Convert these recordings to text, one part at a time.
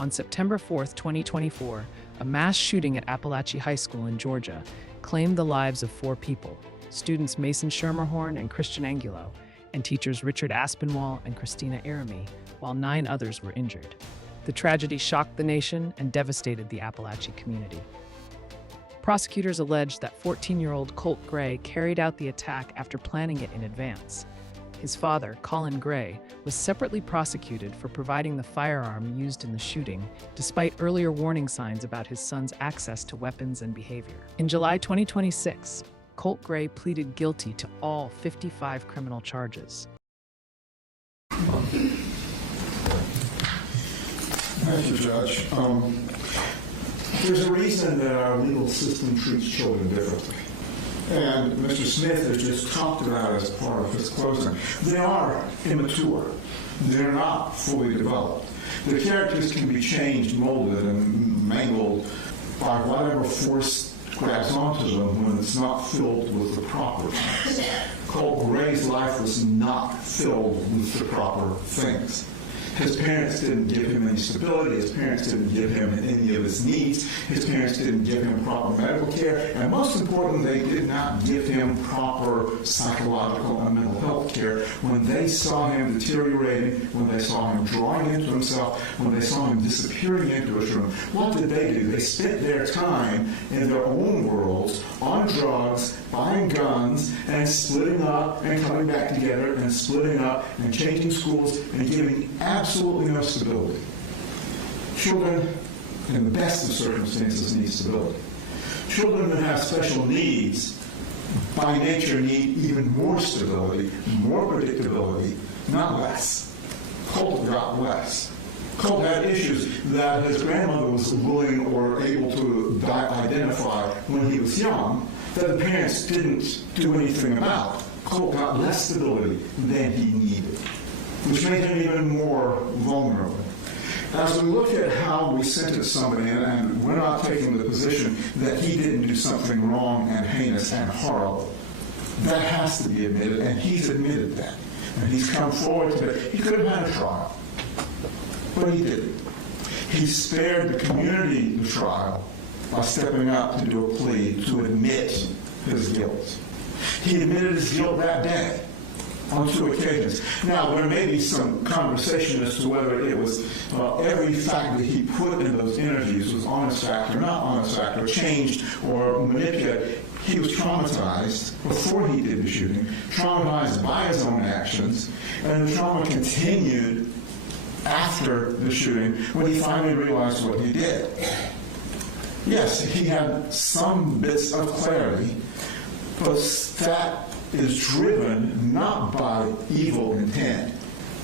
On September 4, 2024, a mass shooting at Apalachee High School in Georgia claimed the lives of 4 people, students Mason Schermerhorn and Christian Angulo, and teachers Richard Aspinwall and Christina Aramy, while 9 others were injured. The tragedy shocked the nation and devastated the Apalachee community. Prosecutors alleged that 14-year-old Colt Gray carried out the attack after planning it in advance. His father, Colt Gray, was separately prosecuted for providing the firearm used in the shooting, despite earlier warning signs about his son's access to weapons and behavior. In July 2026, Colt Gray pleaded guilty to all 55 criminal charges. Thank you, Judge. There's a reason that our legal system treats children differently. And Mr. Smith has just talked about it as part of his closing. They are immature. They're not fully developed. The characters can be changed, molded, and mangled by whatever force grabs onto them when it's not filled with the proper things. Colt Gray's life was not filled with the proper things. His parents didn't give him any stability. His parents didn't give him any of his needs. His parents didn't give him proper medical care. And most importantly, they did not give him proper psychological and mental health care. When they saw him deteriorating, when they saw him drawing into himself, when they saw him disappearing into his room, what did they do? They spent their time in their own worlds, on drugs, buying guns, and splitting up and coming back together and splitting up and changing schools and giving absolutely no stability. Children, in the best of circumstances, need stability. Children that have special needs, by nature, need even more stability, more predictability, not less. Colt got less. Colt had issues that his grandmother was willing or able to identify when he was young that the parents didn't do anything about. Colt got less stability than he needed, which made him even more vulnerable. As we look at how we sentence somebody, and we're not taking the position that he didn't do something wrong and heinous and horrible, that has to be admitted, and he's admitted that. And he's come forward today. He could have had a trial, but he didn't. He spared the community the trial by stepping up to do a plea to admit his guilt. He admitted his guilt that day on 2 occasions. Now, there may be some conversation as to whether it was every fact that he put in those interviews was honest fact or not honest fact, or changed or manipulated. He was traumatized before he did the shooting, traumatized by his own actions, and the trauma continued after the shooting when he finally realized what he did. Yes, he had some bits of clarity, but that is driven not by evil intent,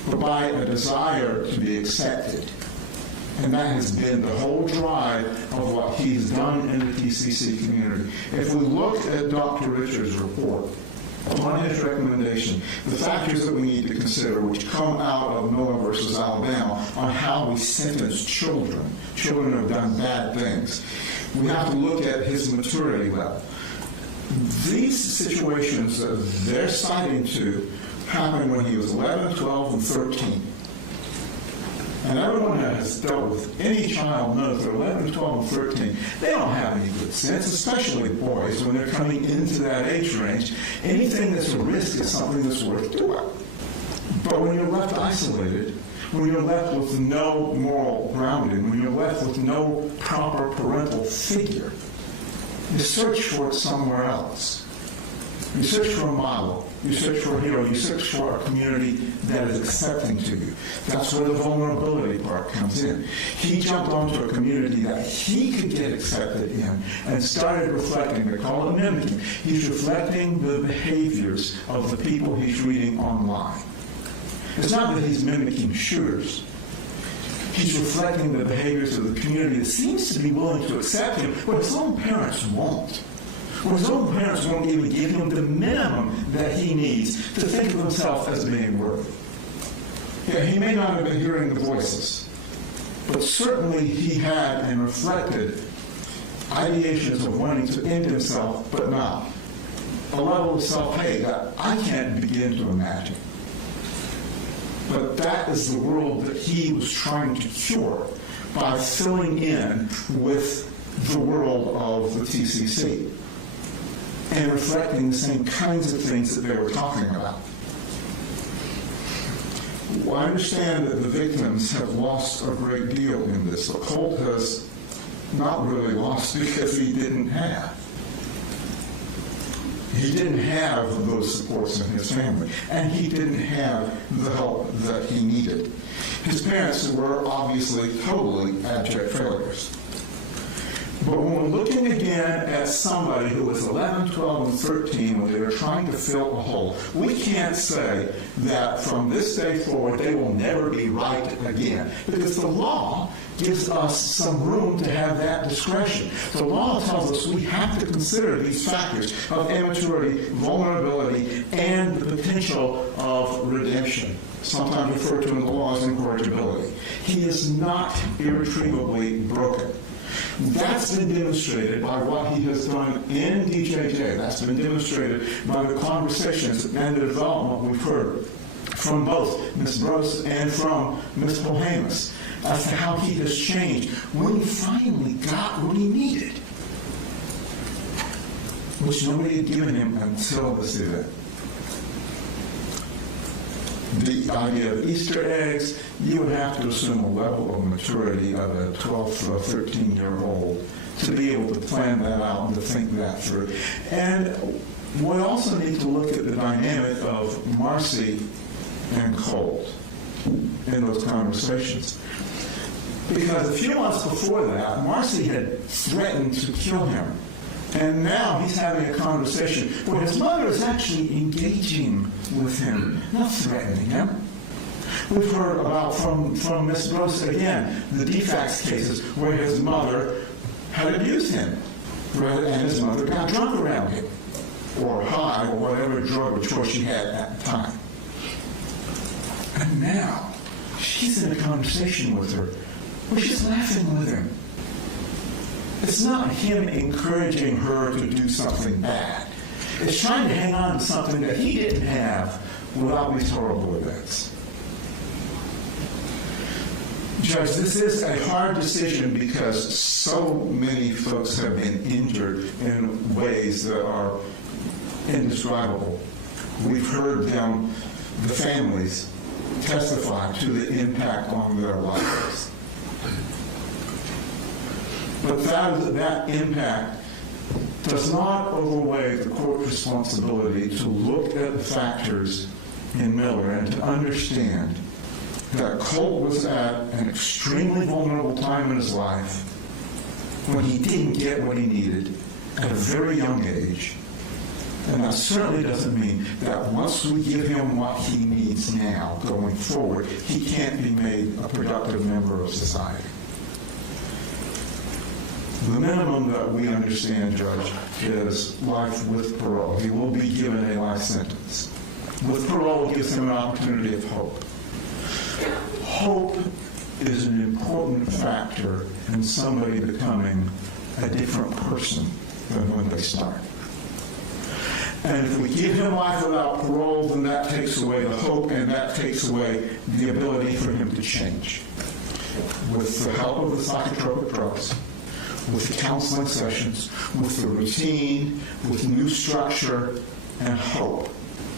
but by a desire to be accepted. And that has been the whole drive of what he's done in the TCC community. If we look at Dr. Richards' report, on his recommendation, the factors that we need to consider, which come out of Noah versus Alabama, on how we sentence children who have done bad things, we have to look at his maturity level. These situations that they're citing to happened when he was 11, 12, and 13. And everyone that has dealt with any child knows that 11, 12, and 13, they don't have any good sense, especially boys, when they're coming into that age range. Anything that's a risk is something that's worth doing. But when you're left isolated, when you're left with no moral grounding, when you're left with no proper parental figure, you search for it somewhere else. You search for a model. You search for a hero. You search for a community that is accepting to you. That's where the vulnerability part comes in. He jumped onto a community that he could get accepted in and started reflecting. They call it mimicking. He's reflecting the behaviors of the people he's reading online. It's not that he's mimicking shooters. He's reflecting the behaviors of the community that seems to be willing to accept him, but his own parents won't. Well, his own parents won't even give him the minimum that he needs to think of himself as being worthy. Yeah, he may not have been hearing the voices, but certainly he had and reflected ideations of wanting to end himself, but not. A level of self-hate that I can't begin to imagine. But that is the world that he was trying to cure by filling in with the world of the TCC and reflecting the same kinds of things that they were talking about. Well, I understand that the victims have lost a great deal in this, but Colt has not really lost because he didn't have. He didn't have those supports in his family, and he didn't have the help that he needed. His parents were obviously totally abject failures. But when we're looking again at somebody who was 11, 12, and 13 when they were trying to fill a hole, we can't say that from this day forward they will never be right again, because the law gives us some room to have that discretion. The law tells us we have to consider these factors of immaturity, vulnerability, and the potential of redemption, sometimes referred to in the law as incorrigibility. He is not irretrievably broken. That's been demonstrated by what he has done in DJJ. That's been demonstrated by the conversations and the development we've heard from both Ms. Brose and from Ms. Polhamus as to how he has changed when he finally got what he needed, which nobody had given him until this event. The idea of Easter eggs, you would have to assume a level of maturity of a 12 to a 13-year-old to be able to plan that out and to think that through. And we also need to look at the dynamic of Marcy and Colt in those conversations. Because a few months before that, Marcy had threatened to kill him. And now he's having a conversation where his mother is actually engaging with him, not threatening him. We've heard about from Miss Brose again, the defects cases where his mother had abused him, and his mother got drunk around him, or high, or whatever drug of choice she had at the time. And now she's in a conversation with her where she's laughing with him. It's not him encouraging her to do something bad. It's trying to hang on to something that he didn't have without these horrible events. Judge, this is a hard decision because so many folks have been injured in ways that are indescribable. We've heard them, the families, testify to the impact on their lives. But that impact does not overweigh the court's responsibility to look at the factors in Miller and to understand that Colt was at an extremely vulnerable time in his life when he didn't get what he needed at a very young age. And that certainly doesn't mean that once we give him what he needs now going forward, he can't be made a productive member of society. The minimum that we understand, Judge, is life with parole. He will be given a life sentence. With parole, it gives him an opportunity of hope. Hope is an important factor in somebody becoming a different person than when they start. And if we give him life without parole, then that takes away the hope and that takes away the ability for him to change. With the help of the psychotropic drugs, with the counseling sessions, with the routine, with new structure and hope,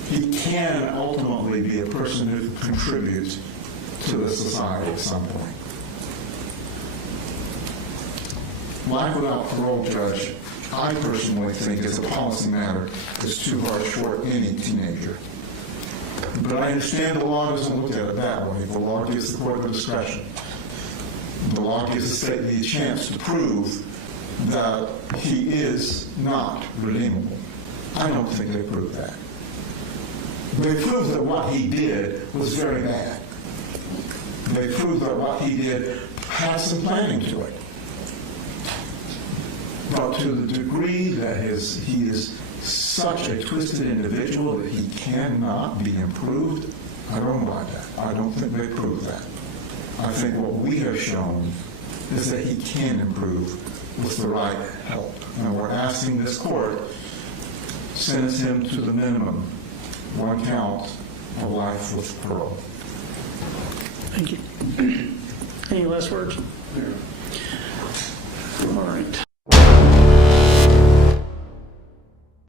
he can ultimately be a person who contributes to the society at some point. Life without parole, Judge, I personally think as a policy matter is too harsh for any teenager. But I understand the law doesn't look at it that way. The law gives the court the discretion. The law gives the state the chance to prove that he is not redeemable. I don't think they proved that. They proved that what he did was very bad. They proved that what he did had some planning to it. But to the degree that he is such a twisted individual that he cannot be improved, I don't buy that. I don't think they proved that. I think what we have shown is that he can improve with the right help. And we're asking this court sentence him to the minimum, one count of life with parole. Thank you. Any last words? Yeah.